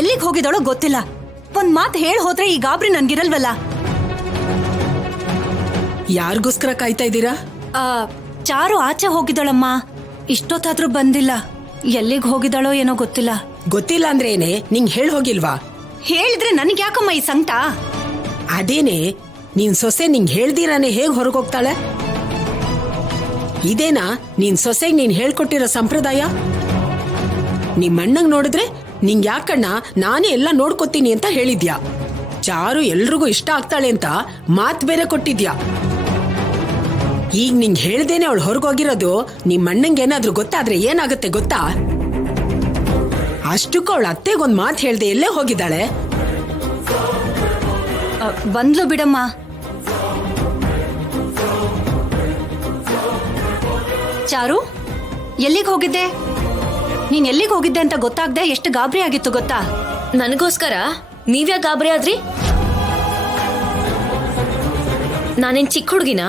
ಎಲ್ಲಿಗೆ ಹೋಗಿದ್ದಾಳೋ ಗೊತ್ತಿಲ್ಲ. ಒಂದ್ ಮಾತು ಹೇಳಿ ಹೋದ್ರೆ ಈ ಗಾಬರಿ ನನ್ಗಿರಲ್ವಲ್ಲ. ಯಾರಿಗೋಸ್ಕರ ಕಾಯ್ತಾ ಇದ್ದೀರಾ? ಚಾರು ಆಚೆ ಹೋಗಿದ್ದಾಳಮ್ಮ, ಇಷ್ಟೊತ್ತಾದ್ರೂ ಬಂದಿಲ್ಲ. ಎಲ್ಲಿಗೆ ಹೋಗಿದ್ದಾಳೋ ಏನೋ ಗೊತ್ತಿಲ್ಲ. ಗೊತ್ತಿಲ್ಲ ಅಂದ್ರೆ ಏನೇ, ನಿಂಗ್ ಹೇಳ್ ಹೋಗಿಲ್ವಾ? ಹೇಳಿದ್ರೆ ನನ್ಗೆ ಯಾಕಮ್ಮ ಈ ಸಂಕಟ? ಅದೇನೆ, ನೀನ್ ಸೊಸೆ ನಿಂಗ್ ಹೇಳ್ದಿರಾನೆ ಹೇಗ್ ಹೊರಗೋಗ್ತಾಳೆ? ಇದೇನಾ ನೀನ್ ಸೊಸೆಗ್ ನೀನ್ ಹೇಳ್ಕೊಟ್ಟಿರೋ ಸಂಪ್ರದಾಯ? ನಿಮ್ಮಣ್ಣಂಗ್ ನೋಡಿದ್ರೆ ನಿಂಗ್ ಯಾಕಣ್ಣ ನಾನೇ ಎಲ್ಲ ನೋಡ್ಕೊತೀನಿ ಅಂತ ಹೇಳಿದ್ಯಾ. ಚಾರು ಎಲ್ರಿಗೂ ಇಷ್ಟ ಆಗ್ತಾಳೆ ಅಂತ ಮಾತ್ ಬೇರೆ ಕೊಟ್ಟಿದ್ಯಾ. ಈಗ ನಿಂಗ್ ಹೇಳ್ದೇನೆ ಅವಳು ಹೊರಗೋಗಿರೋದು ನಿಮ್ಮಣ್ಣಂಗೆ ಏನಾದ್ರೂ ಗೊತ್ತಾದ್ರೆ ಏನಾಗುತ್ತೆ ಗೊತ್ತಾ? ಅಷ್ಟಕ್ಕೂ ಅವಳ ಅತ್ತೆಗೊಂದ್ ಮಾತು ಹೇಳ್ದೆ ಎಲ್ಲೇ ಹೋಗಿದ್ದಾಳೆ? ಬಂದ್ಲು ಬಿಡಮ್ಮ. ಚಾರು, ಎಲ್ಲಿಗೆ ಹೋಗಿದ್ದೆ? ನೀನ್ ಎಲ್ಲಿಗೆ ಹೋಗಿದ್ದೆ ಅಂತ ಗೊತ್ತಾಗ್ದೆ ಎಷ್ಟು ಗಾಬರಿ ಆಗಿತ್ತು ಗೊತ್ತಾ? ನನಗೋಸ್ಕರ ನೀವ್ಯಾ ಗಾಬರಿ ಆದ್ರಿ? ನಾನೇನ್ ಚಿಕ್ಕ ಹುಡುಗಿನ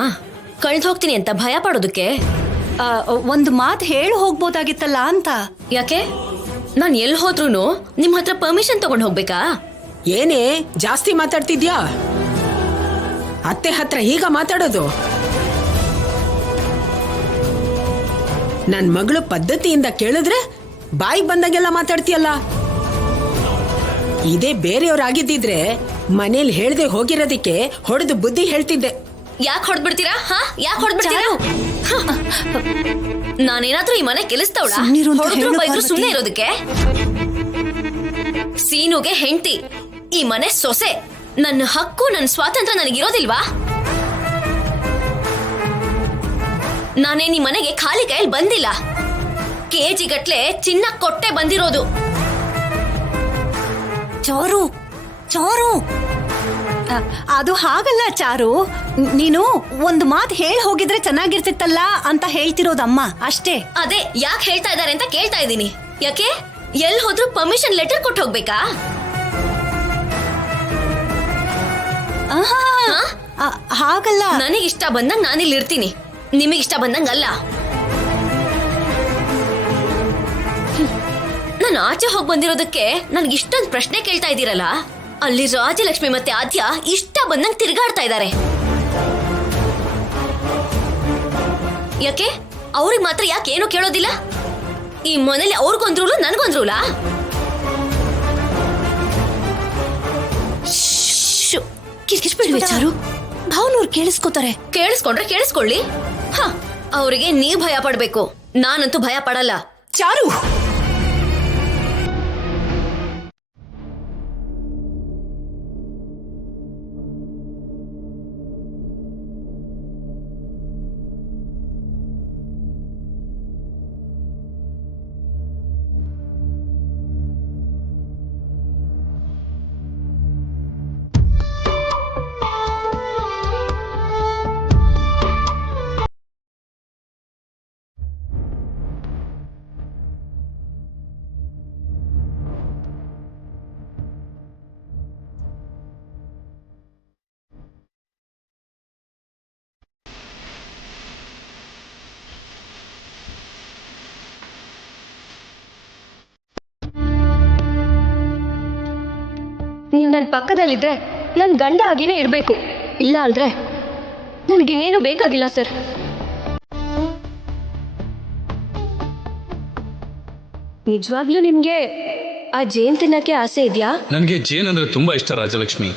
ಕಳ್ದು ಹೋಗ್ತೀನಿ ಅಂತ ಭಯ ಪಡೋದಕ್ಕೆ? ಒಂದು ಮಾತು ಹೇಳಿ ಹೋಗ್ಬೋದಾಗಿತ್ತಲ್ಲ ಅಂತ. ಯಾಕೆ ನಾನ್ ಎಲ್ಲಿ ಹೋದ್ರೂ ನಿಮ್ ಹತ್ರ ಪರ್ಮಿಷನ್ ತಗೊಂಡ್ ಹೋಗ್ಬೇಕಾ? ಏನೇ ಜಾಸ್ತಿ ಮಾತಾಡ್ತಿದ್ಯಾ? ಅತ್ತೆ ಹತ್ರ ಹೀಗ ಮಾತಾಡೋದು? ನನ್ ಮಗಳು ಪದ್ಧತಿಯಿಂದ ಕೇಳಿದ್ರೆ ಬಾಯಿಗೆ ಬಂದಾಗೆಲ್ಲ ಮಾತಾಡ್ತೀಯಲ್ಲ. ಇದೇ ಬೇರೆಯವ್ರಾಗಿದ್ದಿದ್ರೆ ಮನೇಲಿ ಹೇಳ್ದೆ ಹೋಗಿರೋದಿಕ್ಕೆ ಹೊಡೆದು ಬುದ್ಧಿ ಹೇಳ್ತಿದ್ದೆ. ಯಾಕೆ ಹೊಡ್ಬಿಡ್ತೀರಾ? ಯಾಕೆ ಹೊಡ್ಬಿಡ್ತೀರಾ? ನಾನೇನಾದ್ರೂ ಈ ಮನೆ ಕೆಲಸದವಳ? ಹೊಡೆದ್ರು ಬೈದ್ರು ಸುಮ್ಮನೆ ಇರೋದಕ್ಕೆ? ಸೀನುಗೆ ಹೆಂಡತಿ, ಈ ಮನೆ ಸೊಸೆ. ನನ್ನ ಹಕ್ಕು, ನನ್ನ ಸ್ವಾತಂತ್ರ್ಯ ನನಗಿರೋದಿಲ್ವಾ? ನಾನೇನ್ ಈ ಮನೆಗೆ ಖಾಲಿ ಕೈಯಲ್ಲಿ ಬಂದಿಲ್ಲ. ಕೆಜಿ ಗಟ್ಲೆ ಚಿನ್ನ ಕೊಟ್ಟೆ ಬಂದಿರೋದು. ಚಾರು, ಚಾರು, ಅದು ಹಾಗಲ್ಲ ಚಾರು. ನೀನು ಒಂದು ಮಾತು ಹೇಳಿ ಹೋಗಿದ್ರೆ ಚೆನ್ನಾಗಿರ್ತಿತ್ತಲ್ಲ ಅಂತ ಹೇಳ್ತಿರೋದಮ್ಮ ಅಷ್ಟೇ. ಅದೇ ಯಾಕೆ ಹೇಳ್ತಾ ಇದ್ದಾರೆ ಅಂತ ಕೇಳ್ತಾ ಇದ್ದೀನಿ. ಯಾಕೆ ಎಲ್ಲಿ ಹೋದ್ರೂ ಪರ್ಮಿಷನ್ ಲೆಟರ್ ಕೊಟ್ಟು ಹೋಗ್ಬೇಕಾ? ಹಾಗಲ್ಲ. ನನಗಿಷ್ಟ ಬಂದಂಗ್ ನಾನಿಲ್ಲಿ ಇರ್ತೀನಿ, ನಿಮಗಿಷ್ಟ ಬಂದಂಗ ಅಲ್ಲ. ನಾನು ಆಚೆ ಹೋಗಿ ಬಂದಿರೋದಕ್ಕೆ ನನ್ಗಿಷ್ಟೊಂದು ಪ್ರಶ್ನೆ ಕೇಳ್ತಾ ಇದ್ದೀರಲ್ಲ. ಅಲ್ಲಿ ರಾಜಲಕ್ಷ್ಮಿ ಮತ್ತೆ ಆದ್ಯ ಇಷ್ಟ ಬಂದಂಗ್ ತಿರ್ಗಾಡ್ತಾ ಇದ್ದಾರೆ. ಯಾಕೆ ಅವ್ರಿಗೆ ಮಾತ್ರ ಯಾಕೆ ಏನು ಕೇಳೋದಿಲ್ಲ? ಈ ಮನೇಲಿ ಅವ್ರಿಗೊಂದ್ರೂಲ ನನಗೊಂದ್ರೂಲ? ಕಿರ್ಕಿಸ್ಬಿಡ್ವಿ ಚಾರು, ಭಾವನವ್ರು ಕೇಳಿಸ್ಕೋತಾರೆ. ಕೇಳಿಸ್ಕೊಂಡ್ರೆ ಕೇಳಿಸ್ಕೊಳ್ಳಿ. ಅವರಿಗೆ ನೀವ್ ಭಯ ಪಡ್ಬೇಕು, ನಾನಂತೂ ಭಯ ಪಡಲ್ಲ. ಚಾರು, ನೀವು ನನ್ನ ಪಕ್ಕದಲ್ಲಿದ್ದರೆ ನನ್ನ ಗಂಡ ಆಗಿನೇ ಇರಬೇಕು. ಇಲ್ಲ ಅಂದರೆ ನನಗೇನು ಬೇಕಾಗಿಲ್ಲ ಸರ್. ನಿಜವಾಗ್ಲೂ ನಿಮಗೆ ಆ ಜೇನ್ ತಿನ್ನೋಕ್ಕೆ ಆಸೆ ಇದೆಯಾ? ನನಗೆ ಜೇನ್ ಅಂದರೆ ತುಂಬ ಇಷ್ಟ ರಾಜಲಕ್ಷ್ಮಿ.